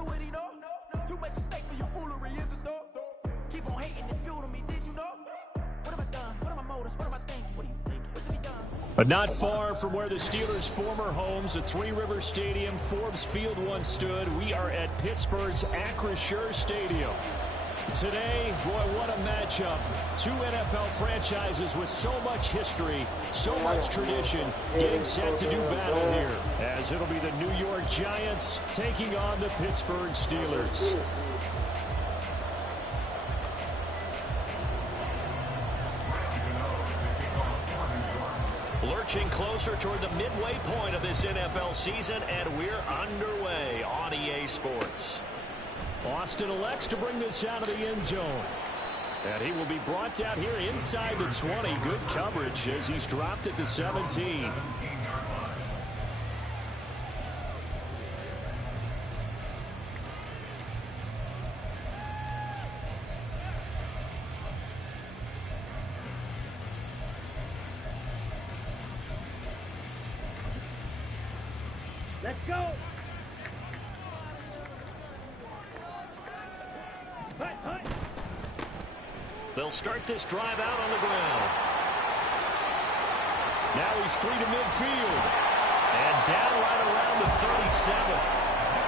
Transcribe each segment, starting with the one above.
you would he know? Too much at stake for your foolery, is it though? Keep on hating, it's fuel to me, did you know? What have I done? What are my motives? What am I thinking? What are you thinking? What's to be done? But not far from where the Steelers' former homes at Three Rivers Stadium, Forbes Field once stood, we are at Pittsburgh's Acrisure Stadium. Today, boy, what a matchup. Two NFL franchises with so much history, so much tradition, getting set to do battle here, as it'll be the New York Giants taking on the Pittsburgh Steelers. Lurching closer toward the midway point of this NFL season, and we're underway on EA Sports. Austin elects to bring this out of the end zone. And he will be brought down here inside the 20. Good coverage as he's dropped at the 17. Let's go. They'll start this drive out on the ground. Now he's free to midfield. And down right around the 37.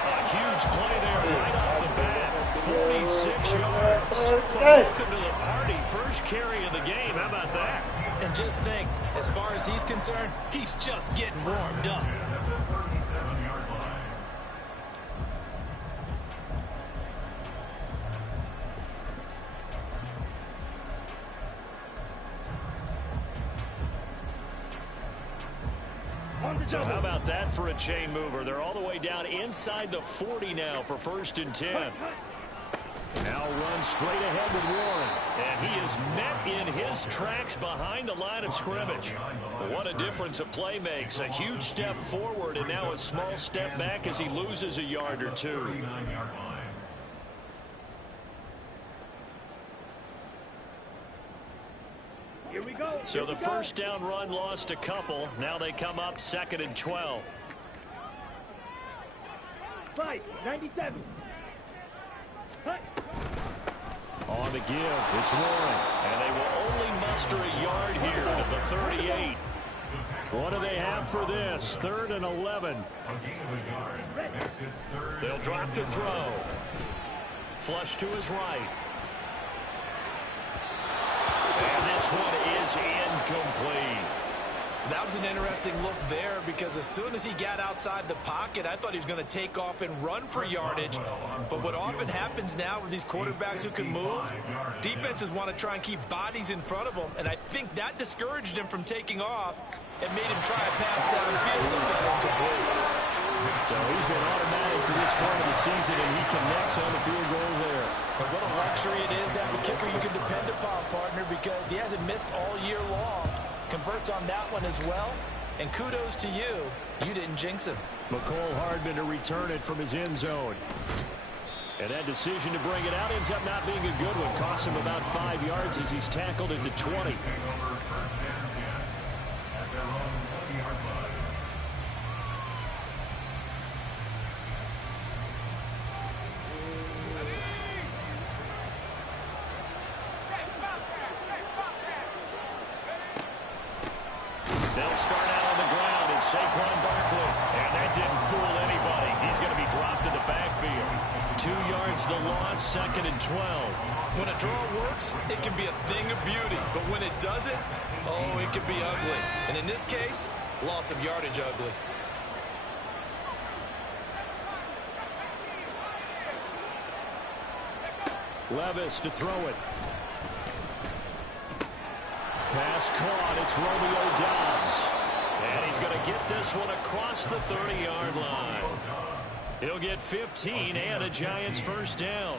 A huge play there right off the bat. 46 yards. Welcome to the party. First carry of the game. How about that? And just think, as far as he's concerned, he's just getting warmed up. So how about that for a chain mover? They're all the way down inside the 40 now for 1st and 10. Now runs straight ahead with Warren. And he is met in his tracks behind the line of scrimmage. What a difference a play makes. A huge step forward and now a small step back as he loses a yard or two. Here we go. So the first down run lost a couple. Now they come up 2nd and 12. 97. On the give, it's Warren. And they will only muster a yard here to the 38. What do they have for this? 3rd and 11. They'll drop to throw. Flush to his right. And this one is incomplete. That was an interesting look there because as soon as he got outside the pocket, I thought he was going to take off and run for yardage. But what often happens now with these quarterbacks who can move, defenses want to try and keep bodies in front of them. And I think that discouraged him from taking off and made him try a pass downfield that fell incomplete. So he's been automatic to this point of the season, and he connects on the field goal there. But what a luxury it is to have a kicker you can depend upon, partner, because he hasn't missed all year long. Converts on that one as well. And kudos to you. You didn't jinx him. McCole Hardman to return it from his end zone. And that decision to bring it out ends up not being a good one. Costs him about 5 yards as he's tackled at the 20. They'll start out on the ground in Saquon Barkley. And that didn't fool anybody. He's going to be dropped in the backfield. 2 yards the loss, 2nd and 12. When a draw works, it can be a thing of beauty. But when it doesn't, oh, it can be ugly. And in this case, loss of yardage ugly. Levis to throw it. Pass caught. It's Romeo Doubs. And he's going to get this one across the 30-yard line. He'll get 15 and a Giants first down.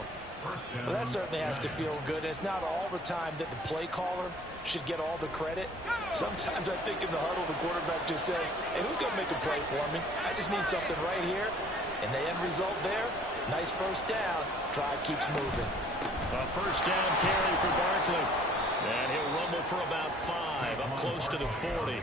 Well, that certainly has to feel good. It's not all the time that the play caller should get all the credit. Sometimes I think in the huddle, the quarterback just says, hey, who's going to make a play for me? I just need something right here. And the end result there, nice first down. Drive keeps moving. A first down carry for Barkley. And he'll rumble for about 5, up close to the 40.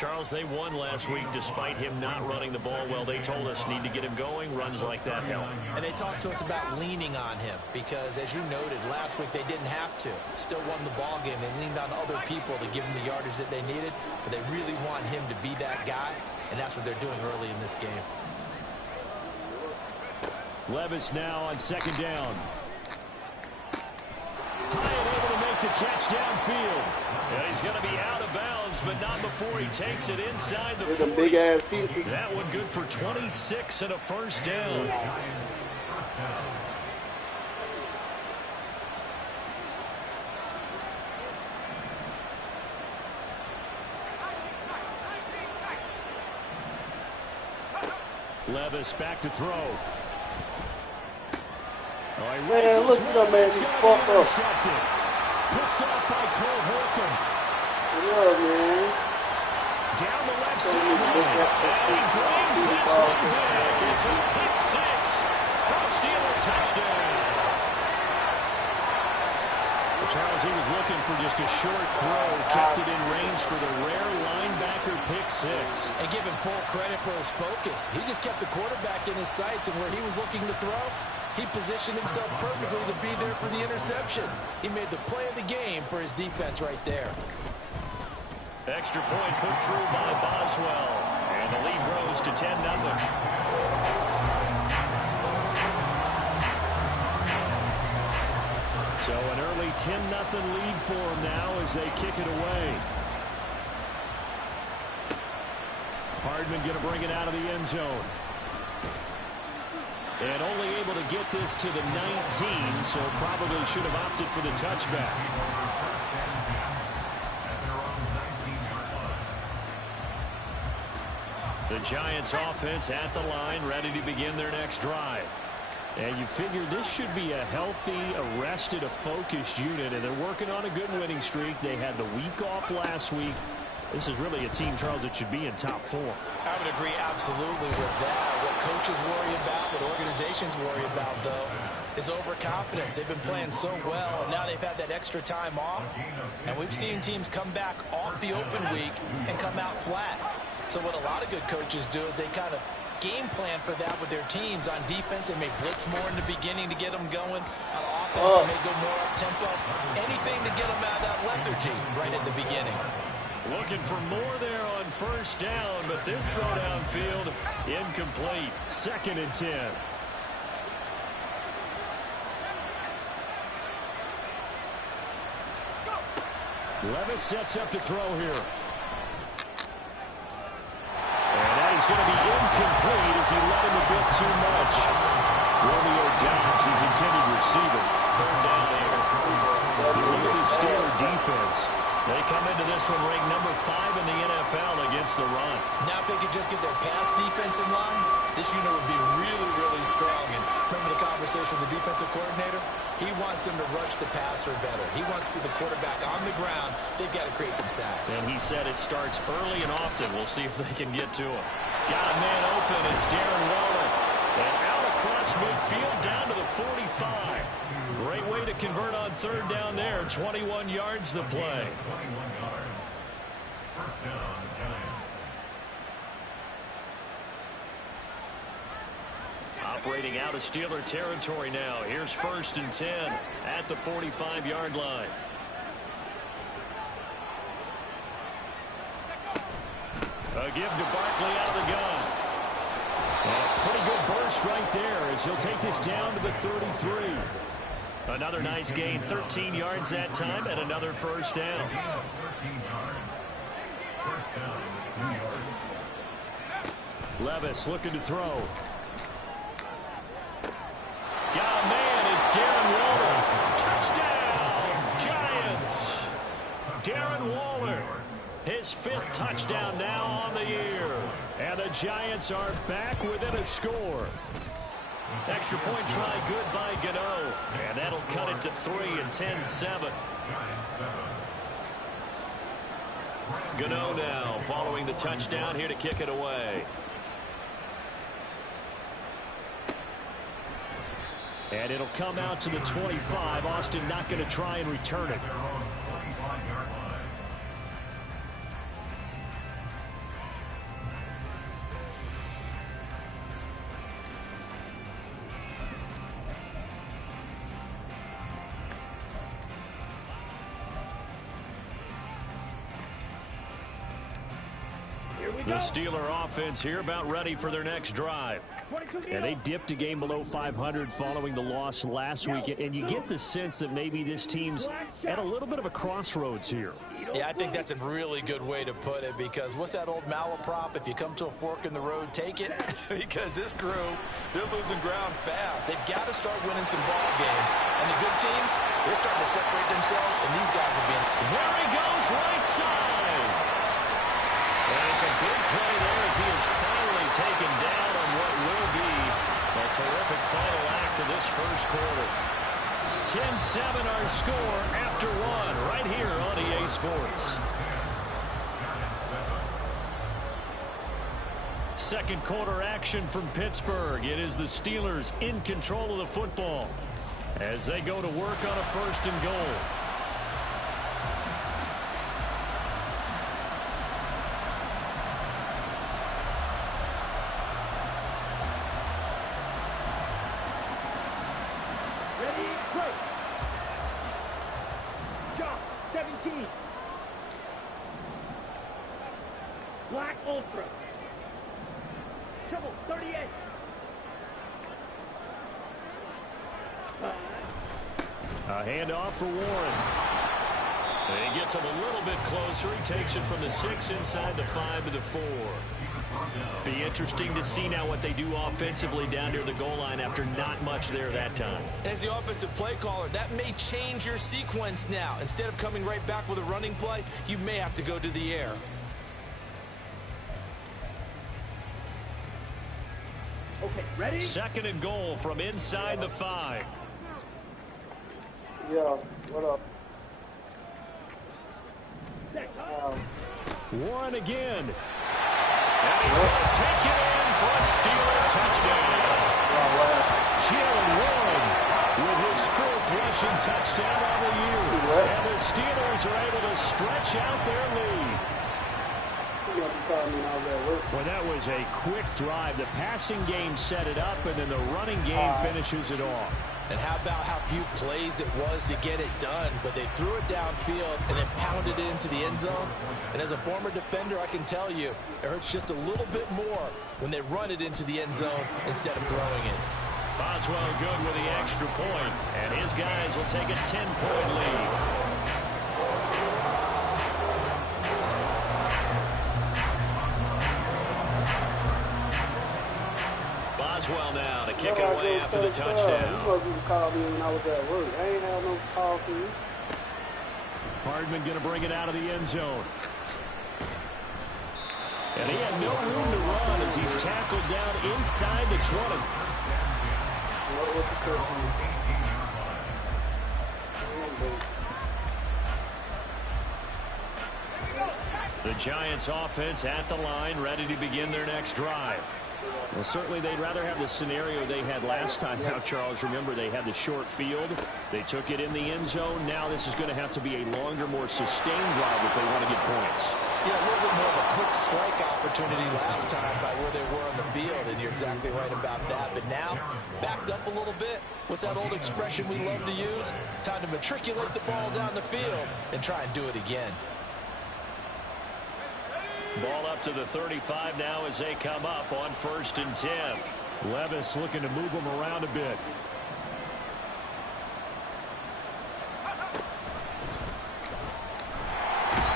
Charles, they won last week despite him not running the ball well. They told us need to get him going. Runs like that help. And they talked to us about leaning on him because, as you noted, last week they didn't have to. Still won the ball game. They leaned on other people to give him the yardage that they needed, but they really want him to be that guy, and that's what they're doing early in this game. Levis now on second down. Hyatt able to make the catch downfield. And he's going to be out of bounds, but not before he takes it inside the 40. Big ass pieces. That one good for 26 and a first down. Levis back to throw. Man, look at him, man. He's fucked up. Picked up by Cole Holcomb. Yeah, man. Down the left sideline. And he brings this one back. It's a pick six for a Steeler touchdown. Charles, he was looking for just a short throw. Kept it in range for the rare linebacker pick six. And give him full credit for his focus. He just kept the quarterback in his sights, and where he was looking to throw, he positioned himself perfectly to be there for the interception. He made the play of the game for his defense right there. Extra point put through by Boswell. And the lead grows to 10-0. So an early 10-0 lead for them now as they kick it away. Hardman going to bring it out of the end zone. And only able to get this to the 19, so probably should have opted for the touchback. The Giants offense at the line, ready to begin their next drive. And you figure this should be a healthy, arrested, a focused unit, and they're working on a good winning streak. They had the week off last week. This is really a team, Charles, that should be in top 4. I would agree absolutely with that. What coaches worry about, what organizations worry about, though, is overconfidence. They've been playing so well, and now they've had that extra time off. And we've seen teams come back off the open week and come out flat. So what a lot of good coaches do is they kind of game plan for that with their teams. On defense, they may blitz more in the beginning to get them going. On offense, they may go more up-tempo. Anything to get them out of that lethargy right at the beginning. Looking for more there on first down, but this throw downfield incomplete. 2nd and 10. Levis sets up to throw here. And that is going to be incomplete as he let him a bit too much. Romeo Dobbs, his intended receiver. 3rd down here. Look at this Steeler defense. They come into this one ranked number 5 in the NFL against the run. Now if they could just get their pass defense in line, this unit would be really, really strong. And remember the conversation with the defensive coordinator? He wants them to rush the passer better. He wants to see the quarterback on the ground. They've got to create some sacks. And he said it starts early and often. We'll see if they can get to him. Got a man open. It's Darren Waller. And out across midfield down to the 45. Great way to convert on 3rd down there. 21 yards the play. Operating out of Steeler territory now. Here's 1st and 10 at the 45-yard line. A give to Barkley out of the gun. And a pretty good burst right there as he'll take this down to the 33. Another nice gain, 13 yards that time, and another first down. Levis looking to throw. Got a man, it's Darren Waller. Touchdown, Giants. Darren Waller, his 5th touchdown now on the year. And the Giants are back within a score. Extra point try good by Gano. And that'll cut it to 3 and 10-7. Gano now following the touchdown here to kick it away. And it'll come out to the 25. Austin not going to try and return it. The Steeler offense here about ready for their next drive. And they dipped a game below 500 following the loss last week. And you get the sense that maybe this team's at a little bit of a crossroads here. Yeah, I think that's a really good way to put it, because what's that old malaprop? If you come to a fork in the road, take it. Because this crew, they're losing ground fast. They've got to start winning some ball games. And the good teams, they're starting to separate themselves, and these guys are being... There he goes, right side. And it's a big play there as he is finally taken down on what will be a terrific final act of this first quarter. 10-7 our score after one right here on EA Sports. Second quarter action from Pittsburgh. It is the Steelers in control of the football as they go to work on a 1st and goal. Black Ultra. Triple 38. A handoff for Warren. And he gets him a little bit closer. He takes it from the 6 inside the 5 to the 4. Be interesting to see now what they do offensively down near the goal line after not much there that time. As the offensive play caller, that may change your sequence now. Instead of coming right back with a running play, you may have to go to the air. Okay, ready? 2nd and goal from inside the 5. Yeah, what up? Warren again. And he's going to take it in for a Steeler touchdown. Jalen Warren with his 4th rushing touchdown on the year. And the Steelers are able to stretch out their lead. Well, that was a quick drive. The passing game set it up, and then the running game finishes it off. And how about how few plays it was to get it done, but they threw it downfield and then pounded it into the end zone. And as a former defender, I can tell you, it hurts just a little bit more when they run it into the end zone instead of throwing it. Boswell good with the extra point, and his guys will take a 10-point lead. Boswell now to kick it away after the touchdown. You supposed to call me when I was at work. I ain't have no call for you. Hardman going to bring it out of the end zone. And he had no room to run as he's tackled down inside the 20. The Giants offense at the line, ready to begin their next drive. Well, certainly they'd rather have the scenario they had last time out, Charles. Remember, they had the short field. They took it in the end zone. Now this is going to have to be a longer, more sustained drive if they want to get points. Yeah, a little bit more of a quick strike opportunity last time by where they were on the field, and you're exactly right about that. But now, backed up a little bit. What's that old expression we love to use? Time to matriculate the ball down the field and try and do it again. Ball up to the 35 now as they come up on 1st and 10. Levis looking to move them around a bit.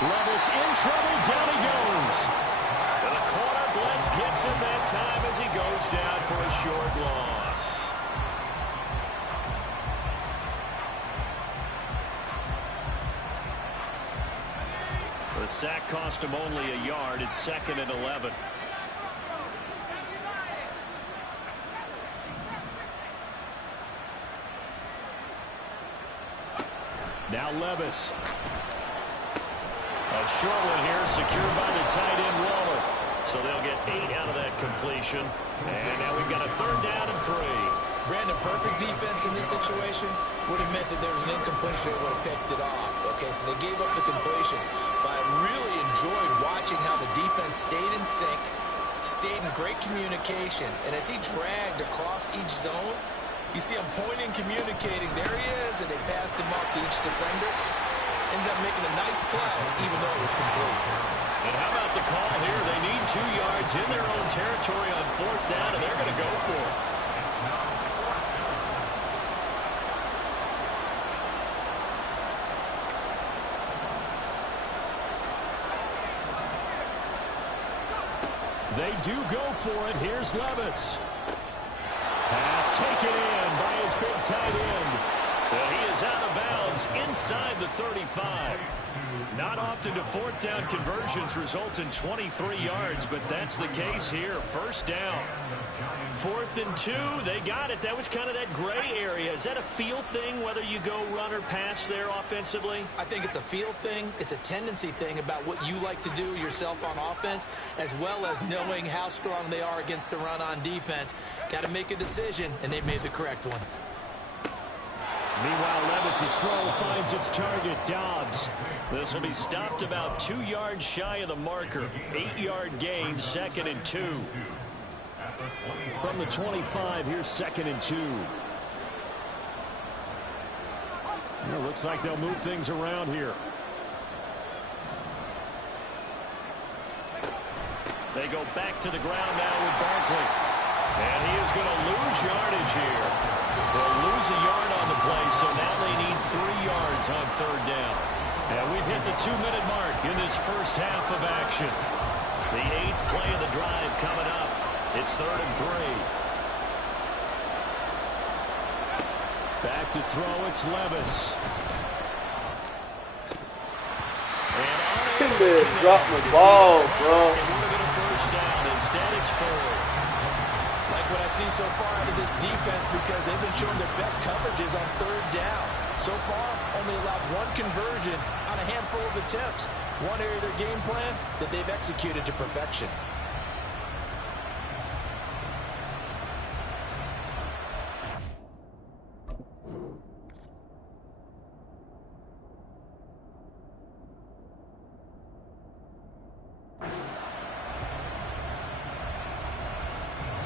Levis in trouble. Down he goes. And the corner blitz gets him that time as he goes down for a short loss. The sack cost him only a yard. It's 2nd and 11. Now Levis. A short one here, secured by the tight end Waller. So they'll get 8 out of that completion. And now we've got a 3rd down and 3. Brandon, perfect defense in this situation would have meant that there was an incompletion. They would have picked it off. Okay, so they gave up the completion. But I really enjoyed watching how the defense stayed in sync, stayed in great communication. And as he dragged across each zone, you see him pointing, communicating. There he is, and they passed him off to each defender. ended up making a nice play, even though it was complete. And how about the call here? They need 2 yards in their own territory on 4th down, and they're going to go for it. They do go for it. Here's Levis. Pass taken in by his big tight end. Well, he is out of bounds inside the 35. Not often do 4th down conversions result in 23 yards, but that's the case here. 1st down. 4th and 2. They got it. That was kind of that gray area. Is that a feel thing, whether you go run or pass there offensively? I think it's a feel thing. It's a tendency thing about what you like to do yourself on offense, as well as knowing how strong they are against the run on defense. Got to make a decision, and they made the correct one. Meanwhile, Levis's throw finds its target, Dobbs. This will be stopped about 2 yards shy of the marker. 8-yard gain, 2nd and 2. From the 25, here's 2nd and 2. Well, looks like they'll move things around here. They go back to the ground now with Barkley. And he is going to lose yardage here. They'll lose a yard on the play, so now they need 3 yards on 3rd down. And we've hit the 2-minute mark in this first half of action. The 8th play of the drive coming up. It's 3rd and 3. Back to throw, it's Levis. And on it, drop the ball, bro. It would have been a 1st down. Instead, it's 4th. Like what I see so far out of this defense, because they've been showing their best coverages on 3rd down. So far, only allowed 1 conversion on a handful of attempts. One area of their game plan that they've executed to perfection.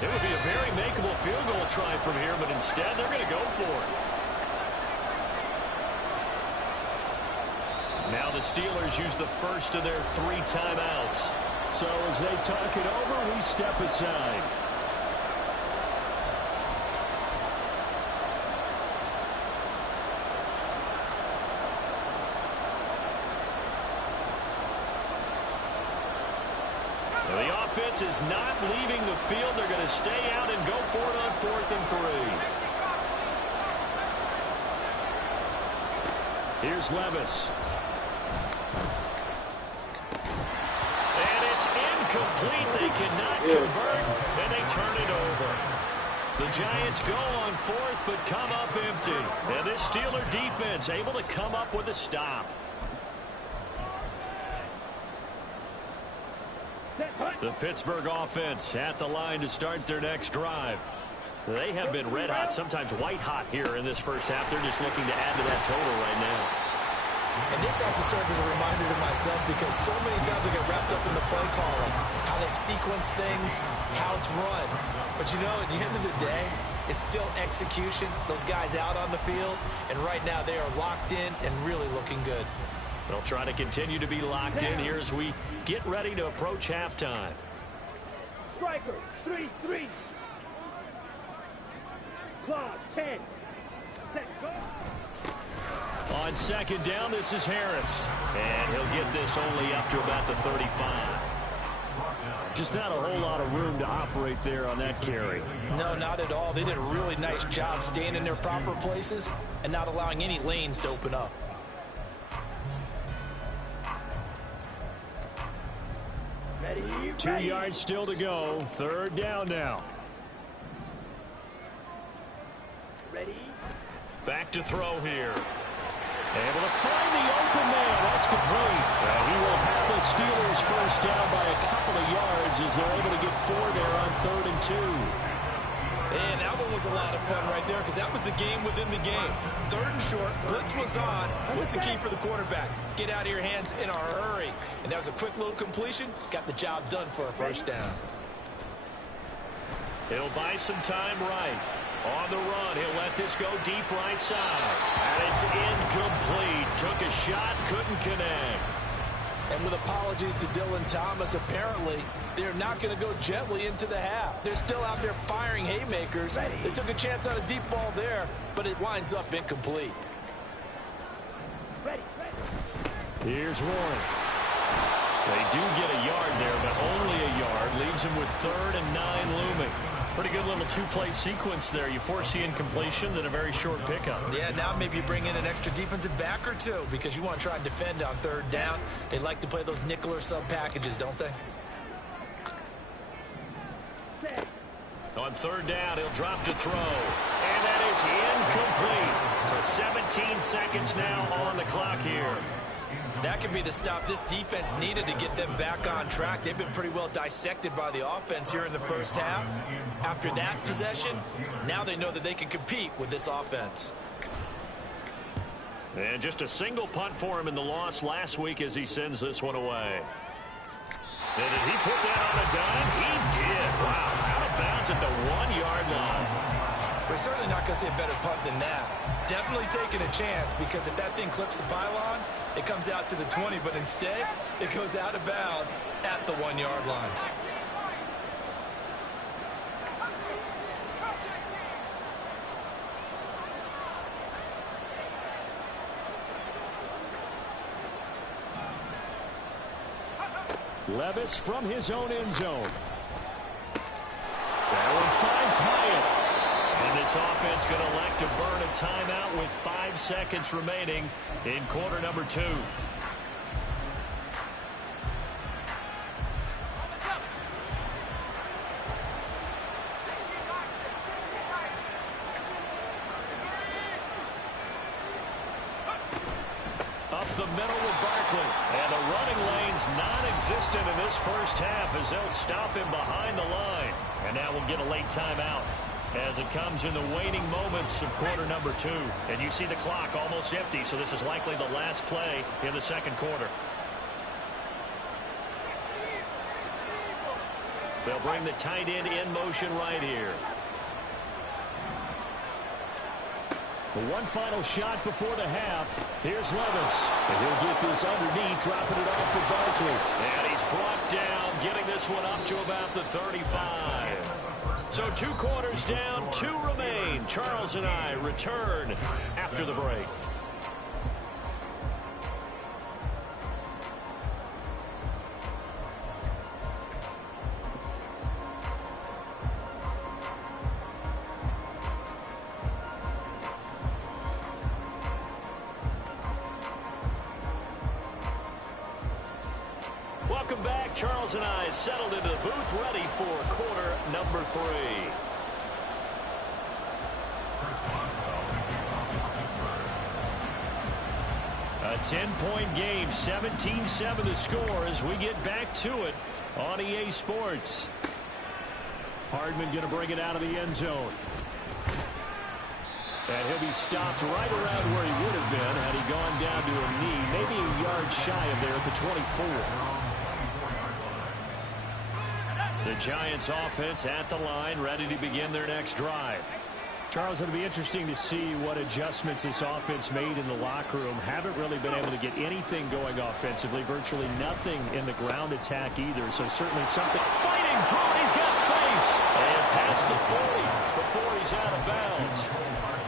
It would be a very makeable field goal try from here, but instead they're going to go for it. Now the Steelers use the first of their 3 timeouts. So as they talk it over, we step aside. The offense is not leaving the field. They're going to stay out and go for it on 4th and 3. Here's Levis. And it's incomplete. They cannot convert, and they turn it over. The Giants go on 4th, but come up empty. And this Steeler defense able to come up with a stop. The Pittsburgh offense at the line to start their next drive. They have been red hot, sometimes white hot here in this first half. They're just looking to add to that total right now. And this has to serve as a reminder to myself, because so many times I get wrapped up in the play calling, how they've sequenced things, how it's run. But you know, at the end of the day, it's still execution. Those guys out on the field, and right now they are locked in and really looking good. They'll try to continue to be locked in here as we get ready to approach halftime. Striker, 3-3. Clock, 10. Set, go. On 2nd down, this is Harris. And he'll get this only up to about the 35. Just not a whole lot of room to operate there on that carry. No, not at all. They did a really nice job staying in their proper places and not allowing any lanes to open up. Ready, 2 yards still to go. 3rd down now. Ready. Back to throw here. Able to find the open man. That's complete. He will have the Steelers first down by a couple of yards as they're able to get 4 there on 3rd and 2. And that one was a lot of fun right there, because that was the game within the game. 3rd and short, blitz was on. What's the key for the quarterback? Get out of your hands in a hurry. And that was a quick little completion. Got the job done for a first down. He'll buy some time right. On the run, he'll let this go deep right side. And it's incomplete. Took a shot, couldn't connect. And with apologies to Dylan Thomas, apparently they're not going to go gently into the half. They're still out there firing haymakers. They took a chance on a deep ball there, but it winds up incomplete. Here's Warren. They do get a yard there, but only a yard. Leaves him with 3rd and 9 looming. Pretty good little two-play sequence there. You force the incompletion, then a very short pickup. Yeah, now maybe you bring in an extra defensive back or two because you want to try and defend on 3rd down. They like to play those nickel or sub packages, don't they? On 3rd down, he'll drop to throw. And that is incomplete. So 17 seconds now on the clock here. That could be the stop this defense needed to get them back on track. They've been pretty well dissected by the offense here in the first half. After that possession, now they know that they can compete with this offense. And just a single punt for him in the loss last week as he sends this one away. And did he put that on a dime? He did. Wow, out of bounds at the 1-yard line. We're certainly not going to see a better punt than that. Definitely taking a chance because if that thing clips the pylon, it comes out to the 20, but instead, it goes out of bounds at the 1-yard line. Levis from his own end zone. That one finds Hyatt. And this offense going to elect to burn a timeout with 5 seconds remaining in quarter number 2. Up the middle with Barkley. And the running lane's non-existent in this first half as they'll stop him behind the line. And now we'll get a late timeout as it comes in the waning moments of quarter number 2. And you see the clock almost empty, so this is likely the last play in the second quarter. They'll bring the tight end in motion right here. One final shot before the half. Here's Levis. And he'll get this underneath, dropping it off for Barkley. And he's brought down, getting this one up to about the 35. So 2 quarters down, 2 remain. Charles and I return after the break. Welcome back. Charles and I settled into the booth, ready for quarter number 3. A 10-point game, 17-7 the score as we get back to it on EA Sports. Hardman going to bring it out of the end zone. And he'll be stopped right around where he would have been had he gone down to a knee, maybe a yard shy of there at the 24. The Giants offense at the line, ready to begin their next drive. Charles, it'll be interesting to see what adjustments this offense made in the locker room. Haven't really been able to get anything going offensively, virtually nothing in the ground attack either, so certainly something. Fighting through it, he's got space. And past the 40 before he's out of bounds.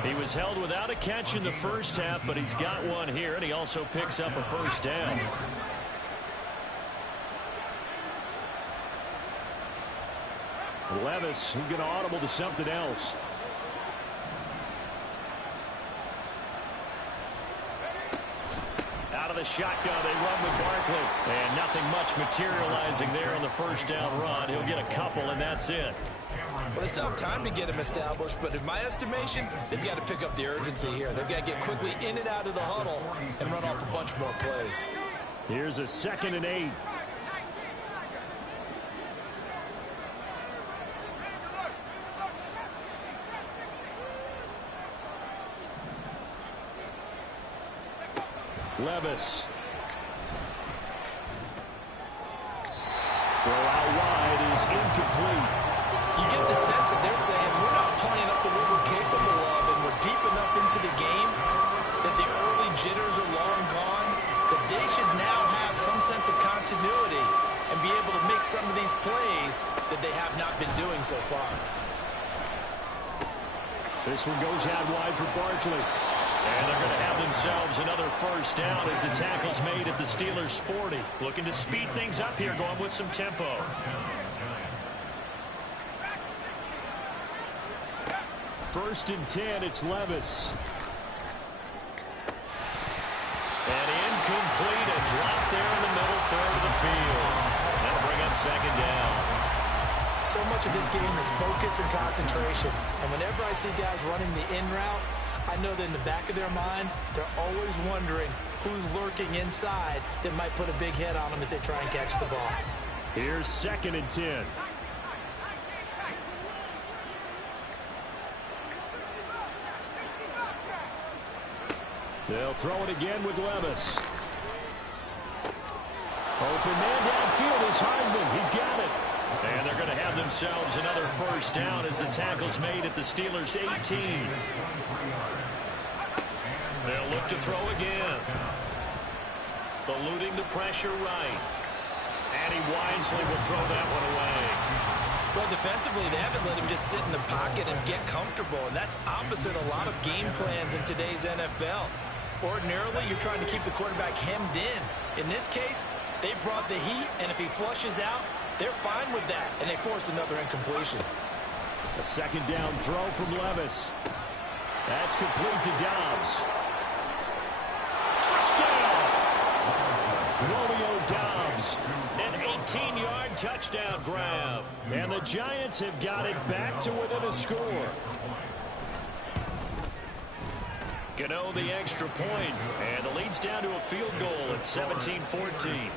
He was held without a catch in the first half, but he's got one here, and he also picks up a first down. Levis, who's going to audible to something else. Out of the shotgun, they run with Barkley. And nothing much materializing there on the first down run. He'll get a couple, and that's it. Well, they still have time to get him established, but in my estimation, they've got to pick up the urgency here. They've got to get quickly in and out of the huddle and run off a bunch more plays. Here's a 2nd and 8. Levis. Throw out wide is incomplete. You get the sense that they're saying, we're not playing up to what we're some of these plays that they have not been doing so far. This one goes out wide for Barkley. And they're going to have themselves another first down as the tackle's made at the Steelers' 40. Looking to speed things up here, going with some tempo. First and 10, it's Levis. And incomplete, a drop there in the middle third of the field. That'll bring up second down. So much of this game is focus and concentration. And whenever I see guys running the in route, I know that in the back of their mind, they're always wondering who's lurking inside that might put a big hit on them as they try and catch the ball. Here's second and 10. They'll throw it again with Levis. Open man downfield is Hardman. He's got it. And they're going to have themselves another first down as the tackle's made at the Steelers' 18. They'll look to throw again. Eluding the pressure right. And he wisely will throw that one away. Well, defensively, they haven't let him just sit in the pocket and get comfortable, and that's opposite a lot of game plans in today's NFL. Ordinarily, you're trying to keep the quarterback hemmed in. In this case, they brought the heat, and if he flushes out, they're fine with that, and they force another incompletion. A second down throw from Levis. That's complete to Dobbs. Touchdown! Romeo Dobbs. An 18-yard touchdown grab. And the Giants have got it back to within a score. Gano the extra point, and the lead's down to a field goal at 17-14.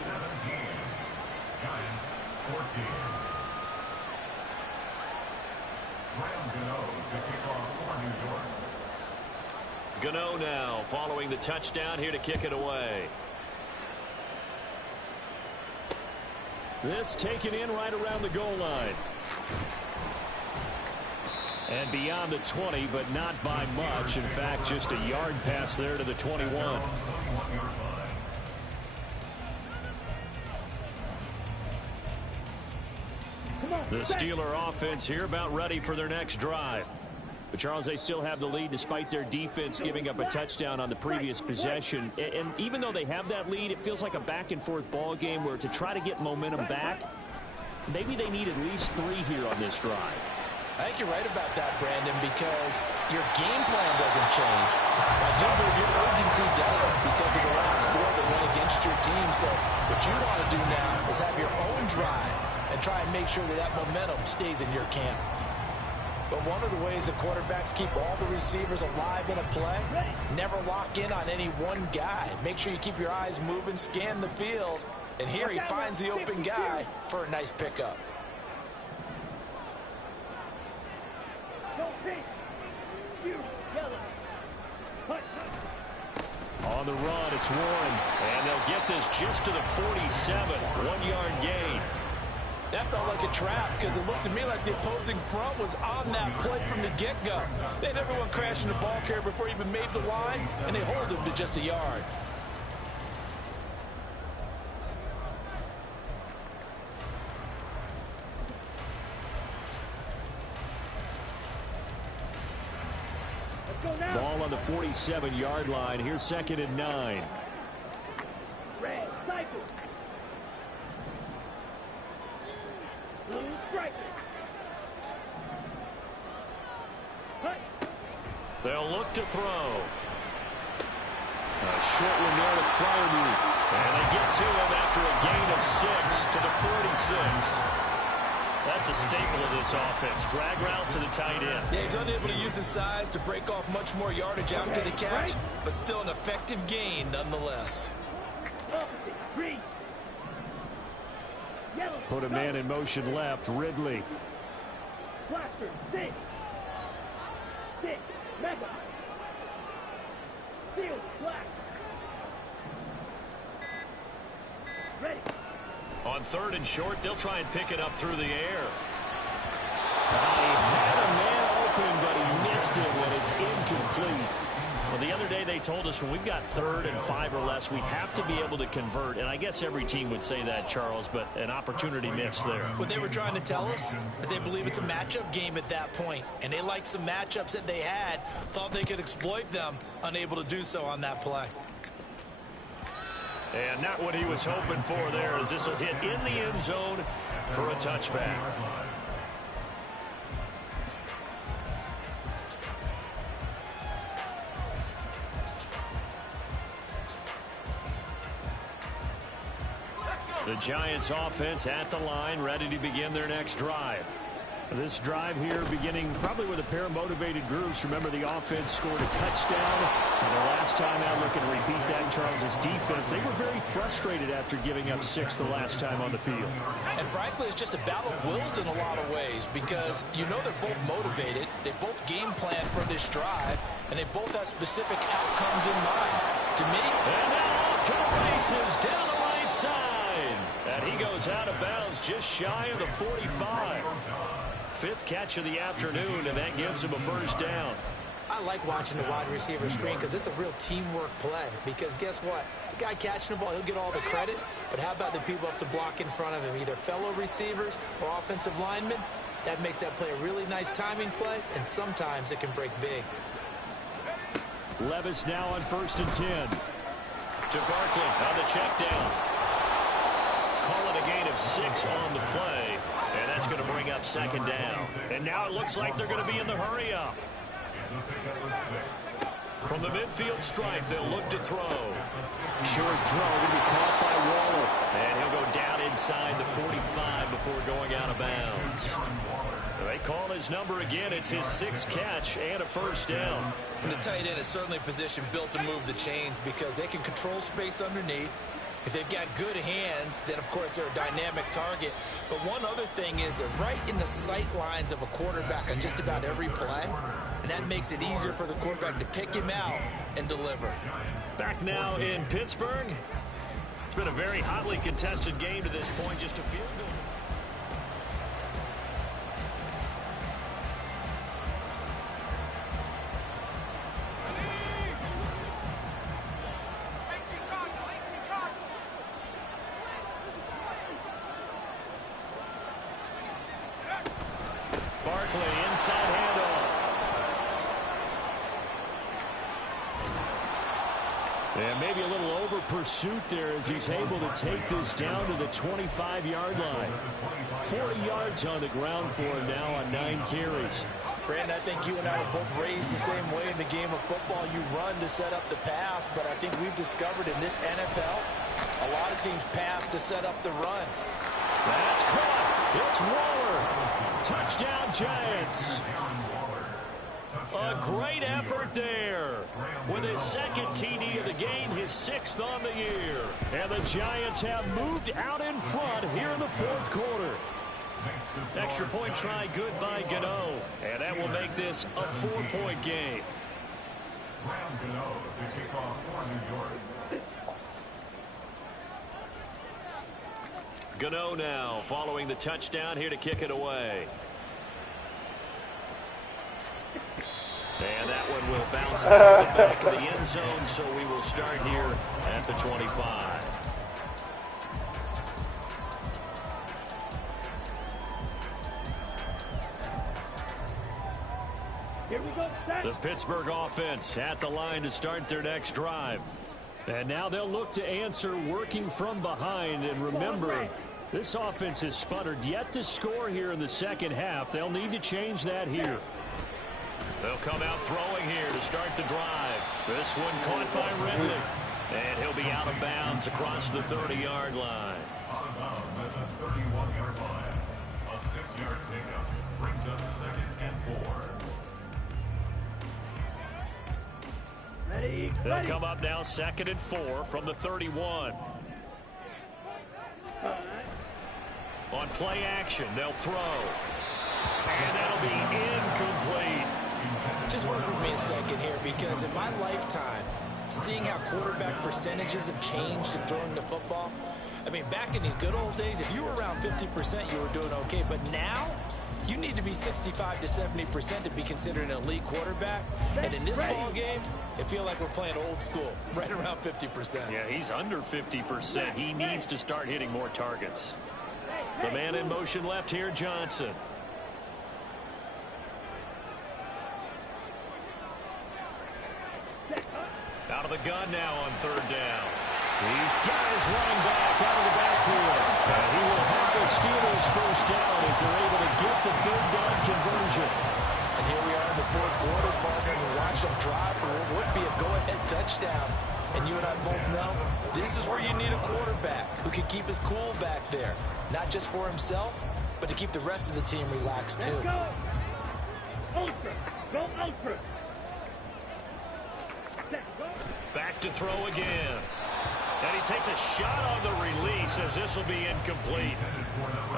Gano now following the touchdown here to kick it away. This taken in right around the goal line. And beyond the 20, but not by much. In fact, just a yard pass there to the 21. The Steeler offense here about ready for their next drive. But, Charles, they still have the lead despite their defense giving up a touchdown on the previous possession. And even though they have that lead, it feels like a back-and-forth ball game where to try to get momentum back, maybe they need at least 3 here on this drive. I think you're right about that, Brandon, because your game plan doesn't change. I do believe your urgency does because of the last score that went against your team. So what you want to do now is have your own drive and try and make sure that that momentum stays in your camp. But one of the ways the quarterbacks keep all the receivers alive in a play, never lock in on any one guy. Make sure you keep your eyes moving, scan the field, and here he finds the open guy for a nice pickup. On the run, it's Warren, and they'll get this just to the 47, 1-yard gain. That felt like a trap because it looked to me like the opposing front was on that play from the get-go. They had everyone crashing the ball carrier before he even made the line, and they hold him to just a yard. Ball on the 47-yard line. Here's second and 9. Red, cycle. Blue, striker. Cut. They'll look to throw. A short one there to Freiermuth. And they get to him after a gain of 6 to the 46. That's a staple of this offense. Drag route to the tight end. Yeah, he's unable to use his size to break off much more yardage after the catch, but still an effective gain nonetheless. Green. Yellow. Put a man in motion left. Ridley. Blaster. 6. 6. Mega. Field. Black. Ready. On third and short, they'll try and pick it up through the air. He had a man open, but he missed it when it's incomplete. Well, the other day they they told us when we've got 3rd and 5 or less, we have to be able to convert. And I guess every team would say that, Charles, but an opportunity missed there. What they were trying to tell us is they believe it's a matchup game at that point. And they liked some matchups that they had, thought they could exploit them, unable to do so on that play. And not what he was hoping for there, as this will hit in the end zone for a touchback. The Giants offense at the line, ready to begin their next drive. This drive here beginning probably with a pair of motivated groups. Remember, the offense scored a touchdown. And the last time out, looking to repeat that, Charles's defense, they were very frustrated after giving up 6 the last time on the field. And frankly, it's just a battle of wills in a lot of ways, because you know they're both motivated. They both game plan for this drive, and they both have specific outcomes in mind. To me, and now off to the races down the right side. And he goes out of bounds just shy of the 45. 5th catch of the afternoon, and that gives him a first down. I like watching the wide receiver screen because it's a real teamwork play. Because guess what? The guy catching the ball, he'll get all the credit. But how about the people up to block in front of him, either fellow receivers or offensive linemen? That makes that play a really nice timing play, and sometimes it can break big. Levis now on 1st and 10. To Barkley on the check down. Call it a gain of 6 on the play. And that's going to bring up 2nd down. And now it looks like they're going to be in the hurry up. From the midfield stripe, they'll look to throw. Short throw going to be caught by Waller. And he'll go down inside the 45 before going out of bounds. They call his number again. It's his 6th catch and a first down. And the tight end is certainly a position built to move the chains because they can control space underneath. If they've got good hands, then, of course, they're a dynamic target. But one other thing is they're right in the sight lines of a quarterback on just about every play. And that makes it easier for the quarterback to pick him out and deliver. Back now in Pittsburgh. It's been a very hotly contested game to this point. Just a field goal. Barkley inside handoff. And maybe a little over pursuit there as he's able to take this down to the 25-yard line. 40 yards on the ground for him now on 9 carries. Brandon, I think you and I were both raised the same way in the game of football. You run to set up the pass, but I think we've discovered in this NFL, a lot of teams pass to set up the run. That's caught. It's Waller. Touchdown, Giants. A great effort there. With his 2nd TD of the game, his 6th on the year. And the Giants have moved out in front here in the 4th quarter. Extra point try good by Gano. And that will make this a 4-point game. Gano now following the touchdown here to kick it away. And that one will bounce out the back of the end zone, so we will start here at the 25. Here we go, set. The Pittsburgh offense at the line to start their next drive. And now they'll look to answer working from behind. And remember, this offense has sputtered yet to score here in the 2nd half. They'll need to change that here. They'll come out throwing here to start the drive. This one caught by Ridley. And he'll be out of bounds across the 30-yard line. Out of bounds at the 31-yard line. A 6-yard pickup brings up 2nd and 4. Ready, They'll ready. come up now 2nd and 4 from the 31. On play action, they'll throw. And that'll be incomplete. Just work with me a second here, because in my lifetime, seeing how quarterback percentages have changed in throwing the football, I mean, back in the good old days, if you were around 50%, you were doing okay. But now, You need to be 65 to 70% to be considered an elite quarterback. And in this ball game, it feels like we're playing old school, right around 50%. Yeah, he's under 50%. He needs to start hitting more targets. The man in motion left here, Johnson. Out of the gun now on third down. He's got his running back out of the backfield. And he will have the Steelers first down as they're able to get the third down conversion. And here we are in the fourth quarter, partner, and watch them drive for what would be a go-ahead touchdown. And you and I both know this is where you need a quarterback who can keep his cool back there. Not just for himself, but to keep the rest of the team relaxed too. Let's go. Ultra. Go ultra. Set. Go. Back to throw again. And he takes a shot on the release as this will be incomplete.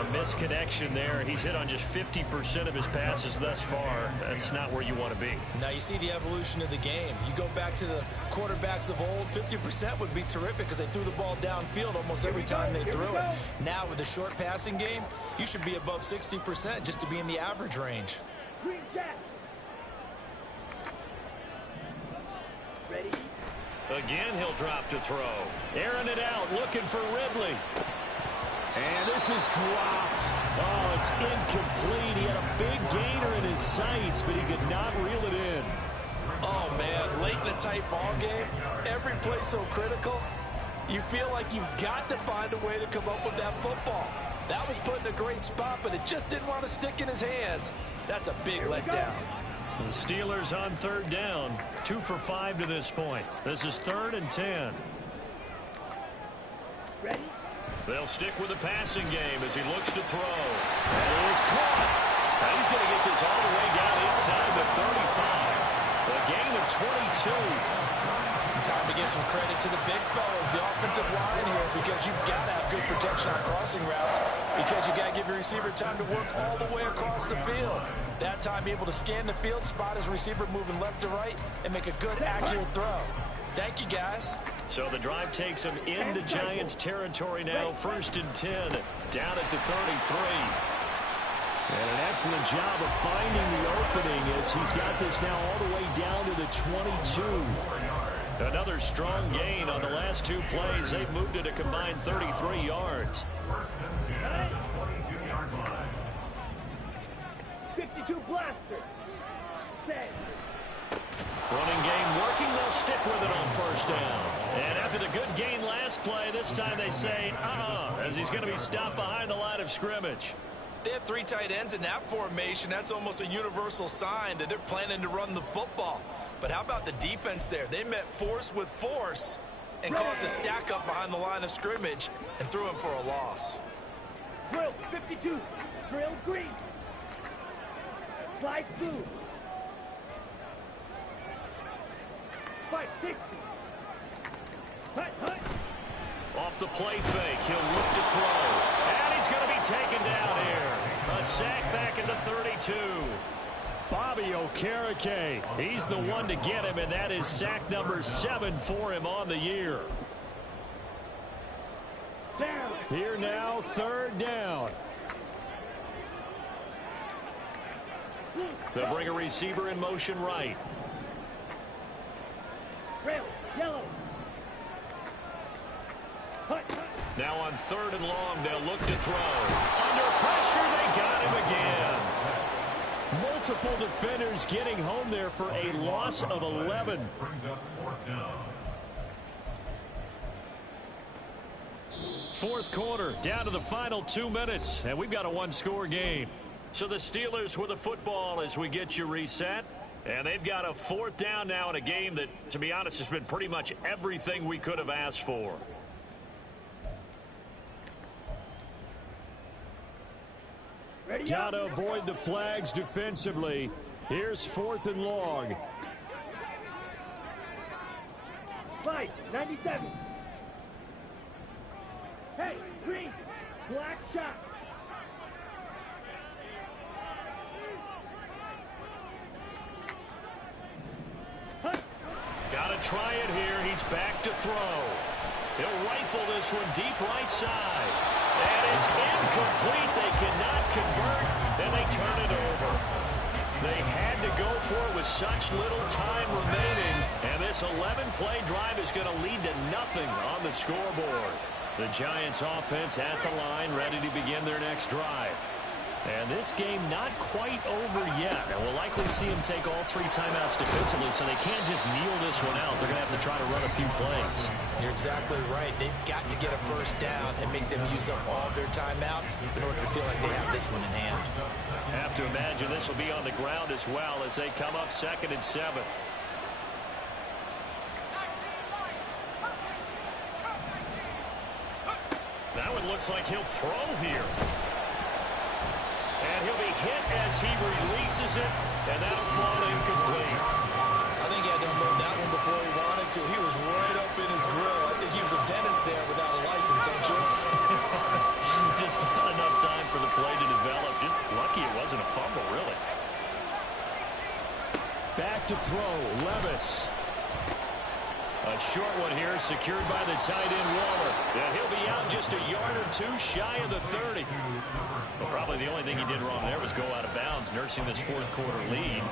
A misconnection there. He's hit on just 50% of his passes thus far. That's not where you want to be. Now you see the evolution of the game. You go back to the quarterbacks of old, 50% would be terrific because they threw the ball downfield almost every time they threw it. Now with the short passing game, you should be above 60% just to be in the average range. Green jack. Ready. Again, he'll drop to throw. Airing it out, looking for Ridley. And this is dropped. Oh, it's incomplete. He had a big gainer in his sights, but he could not reel it in. Oh, man, late in a tight ball game, every play so critical, you feel like you've got to find a way to come up with that football. That was put in a great spot, but it just didn't want to stick in his hands. That's a big letdown. The Steelers on third down. 2 for 5 to this point. This is 3rd and 10. Ready. They'll stick with the passing game as he looks to throw. That is caught. Now he's going to get this all the way down inside the 35. A gain of 22. Time to give some credit to the big fellas, the offensive line here, because you've got to have good protection on crossing routes, because you got to give your receiver time to work all the way across the field. That time able to scan the field, spot his receiver moving left to right, and make a good, accurate throw. Thank you, guys. So the drive takes him into Giants territory now. 1st and 10, down at the 33. And an excellent job of finding the opening as he's got this now all the way down to the 22. Another strong gain on the last 2 plays. They've moved it a combined 33 yards. 52 blaster. Set. Running game working. They'll stick with it on 1st down. And after the good gain last play, this time they say, as he's going to be stopped behind the line of scrimmage. They have 3 tight ends in that formation. That's almost a universal sign that they're planning to run the football. But how about the defense there? They met force with force and caused a stack up behind the line of scrimmage and threw him for a loss. Drill 52. Drill green. Slide blue. 560. Hut, hut. Off the play fake, he'll look to throw. And he's going to be taken down here. A sack back at the 32. Bobby Okereke, he's the one to get him, and that is sack number 7 for him on the year. Down. Here now, 3rd down. They'll bring a receiver in motion right. Trail. Yellow. Hut, hut. Now on 3rd and long, they'll look to throw. Under pressure, they got him again. Multiple defenders getting home there for a loss of 11. Brings up 4th down. 4th quarter, down to the final 2 minutes, and we've got a 1-score game. So the Steelers with the football as we get you reset. And they've got a 4th down now in a game that, to be honest, has been pretty much everything we could have asked for. Gotta avoid the flags defensively. Here's 4th and long. Fight, 97. Hey, green. Black shot. Hut. Gotta try it here. He's back to throw. He'll rifle this one deep right side. And it's incomplete. They cannot convert. and they turn it over. They had to go for it with such little time remaining, and this 11-play drive is going to lead to nothing on the scoreboard. The Giants offense at the line, ready to begin their next drive. And this game not quite over yet. And we'll likely see them take all 3 timeouts defensively, so they can't just kneel this one out. They're going to have to try to run a few plays. You're exactly right. They've got to get a first down and make them use up all their timeouts in order to feel like they have this one in hand. I have to imagine this will be on the ground as well as they come up 2nd and 7. That one looks like he'll throw here. And he'll be hit as he releases it, and that'll fall incomplete. I think he had to unload that one before he wanted to. He was right up in his grill. I think he was a dentist there without a license, don't you? Just not enough time for the play to develop. Just lucky it wasn't a fumble, really. Back to throw, Levis. A short one here, secured by the tight end, Waller. And he'll be out just a yard or 2 shy of the 30. But probably the only thing he did wrong there was go out of bounds, nursing this 4th quarter lead.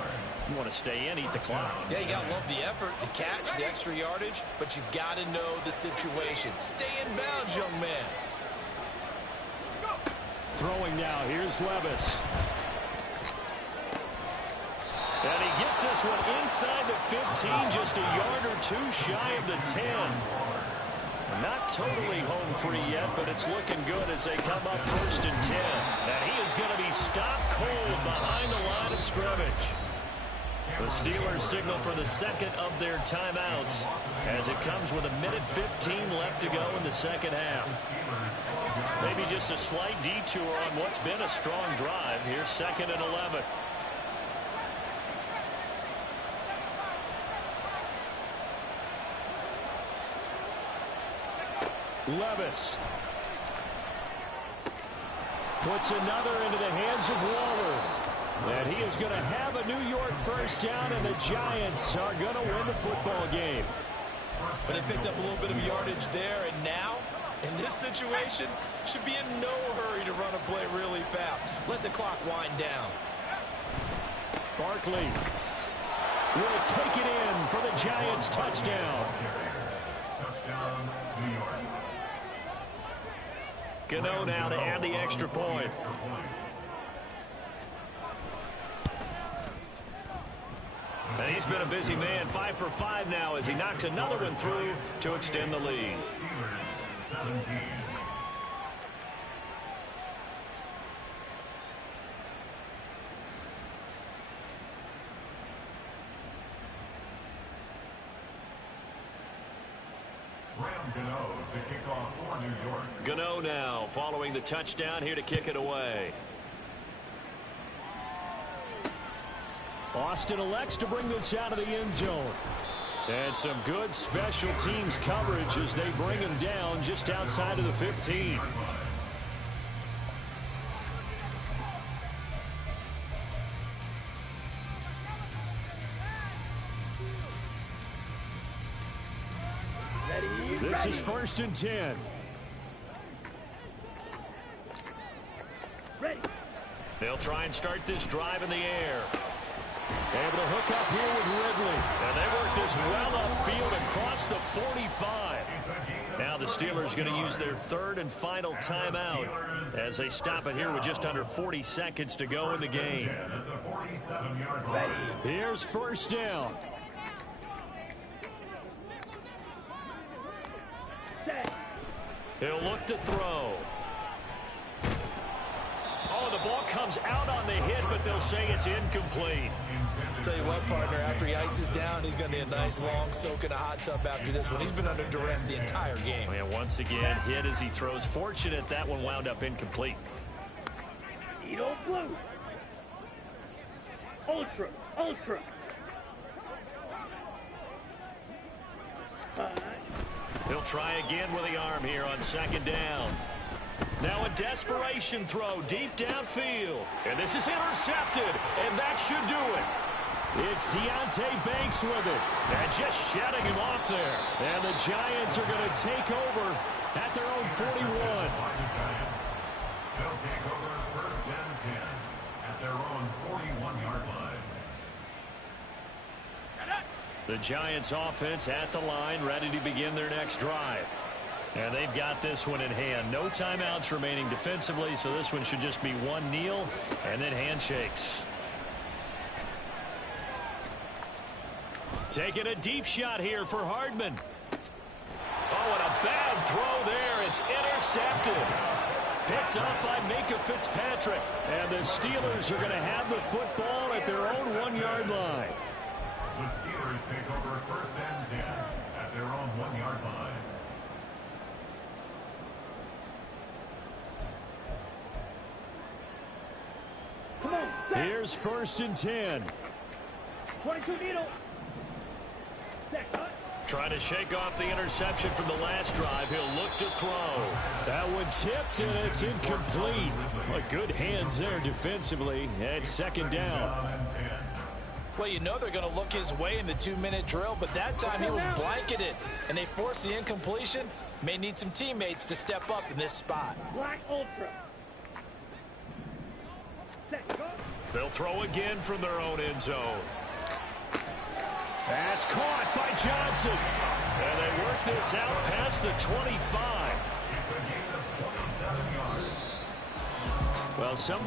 You want to stay in, eat the clock. Yeah, you got to love the effort, the catch, the extra yardage, but you got to know the situation. Stay in bounds, young man. Throwing now, here's Levis. And he gets this one inside the 15, just a yard or 2 shy of the 10. Not totally home free yet, but it's looking good as they come up 1st and 10. And he is going to be stopped cold behind the line of scrimmage. The Steelers signal for the 2nd of their timeouts as it comes with 1:15 left to go in the 2nd half. Maybe just a slight detour on what's been a strong drive. Here's 2nd and 11. Levis puts another into the hands of Waller. And he is going to have a New York first down, and the Giants are going to win the football game. But they picked up a little bit of yardage there, and now, in this situation, should be in no hurry to run a play really fast. Let the clock wind down. Barkley will take it in for the Giants touchdown. Touchdown, New York. Gano now to add the extra point. And he's been a busy man, 5 for 5 now as he knocks another one through to extend the lead. Steelers 17. Gano to kick off for New York. Gano now following the touchdown here to kick it away. Austin elects to bring this out of the end zone. And some good special teams coverage as they bring him down just outside of the 15. This is 1st and 10. Ready. They'll try and start this drive in the air. Able to hook up here with Ridley. And they work this well upfield across the 45. Now the Steelers going to use their 3rd and final timeout as they stop it here with just under 40 seconds to go in the game. Here's 1st down. He'll look to throw. Oh, the ball comes out on the hit, but they'll say it's incomplete. Tell you what, partner, after he ices down, he's going to need a nice long soak in a hot tub after this one. He's been under duress the entire game. And once again, hit as he throws. Fortunate that one wound up incomplete. Edo blue. Ultra. Ultra. He'll try again with the arm here on 2nd down. Now a desperation throw deep downfield. And this is intercepted, and that should do it. It's Deontay Banks with it. And just shutting him off there. And the Giants are going to take over at their own 41. They'll take over 1st and 10. at their own 41-yard line. The Giants offense at the line, ready to begin their next drive. And they've got this one in hand. No timeouts remaining defensively, so this one should just be one kneel and then handshakes. Taking a deep shot here for Hardman. Oh, and a bad throw there. It's intercepted. Picked up by Minka Fitzpatrick. And the Steelers are going to have the football at their own 1-yard line. The Steelers take over 1st and 10 at their own 1-yard line. Come on, set. Here's 1st and 10. 22 needle. Set, cut. Trying to shake off the interception from the last drive. He'll look to throw. That one tipped, and it's incomplete. But good hands there defensively at 2nd down. Well, you know they're going to look his way in the 2-minute drill, but that time he was blanketed, and they forced the incompletion. May need some teammates to step up in this spot. Black Ultra. Set, go. They'll throw again from their own end zone. That's caught by Johnson. And they work this out past the 25. It's a gain of 27 yards. Well, some